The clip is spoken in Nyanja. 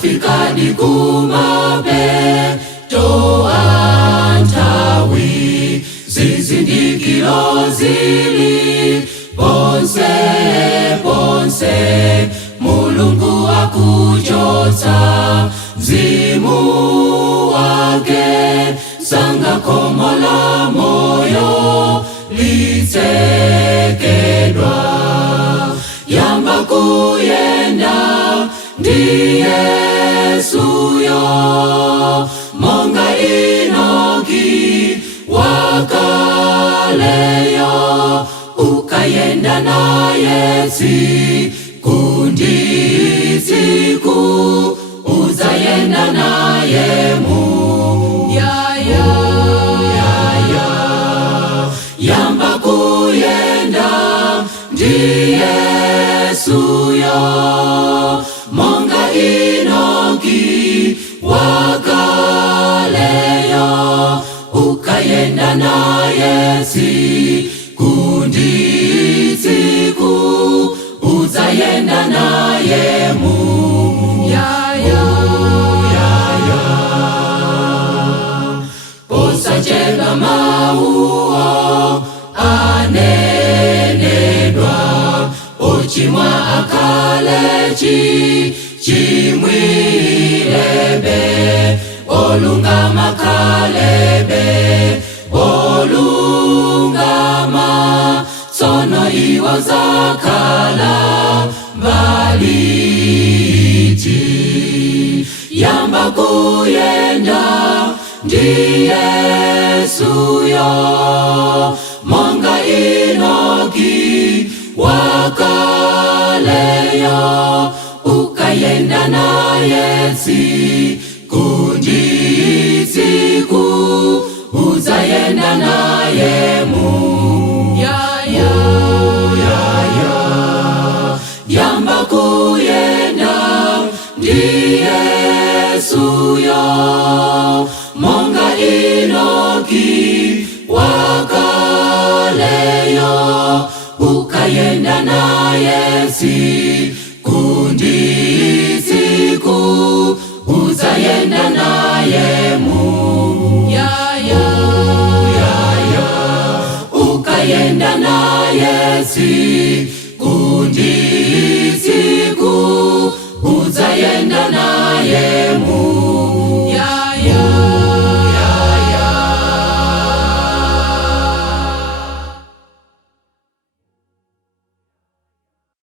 fika dikumape toa ntawi zizindikilo zili ponse ponse Mulungu akuchotsa mzimu wake sanga komola moyo litsekedwa yamba kuyenda ndi Yesuyo monga Inoki wakaleyo ukayenda naye siku ndi siku uzayenda naye yamba kuyenda ndi Yesuyo monga Inoki wakaleyo ukayenda naye siku ndi siku uzayenda naye posachedwa mauo anenedwa ochimwa akale chimwilebe olungama kalebe olungama sono iwo zakala valiti yamba kuyenda ndi Yesuyo monga Inoki wakaleyo ukayenda naye siku ndi siku uzayenda naye yamba kuyenda ndi Yesuyo monga Inoki wakaleyo ukayenda naye siku ndi siku uzayenda naye ukayenda naye siku ndi siku uzayenda naye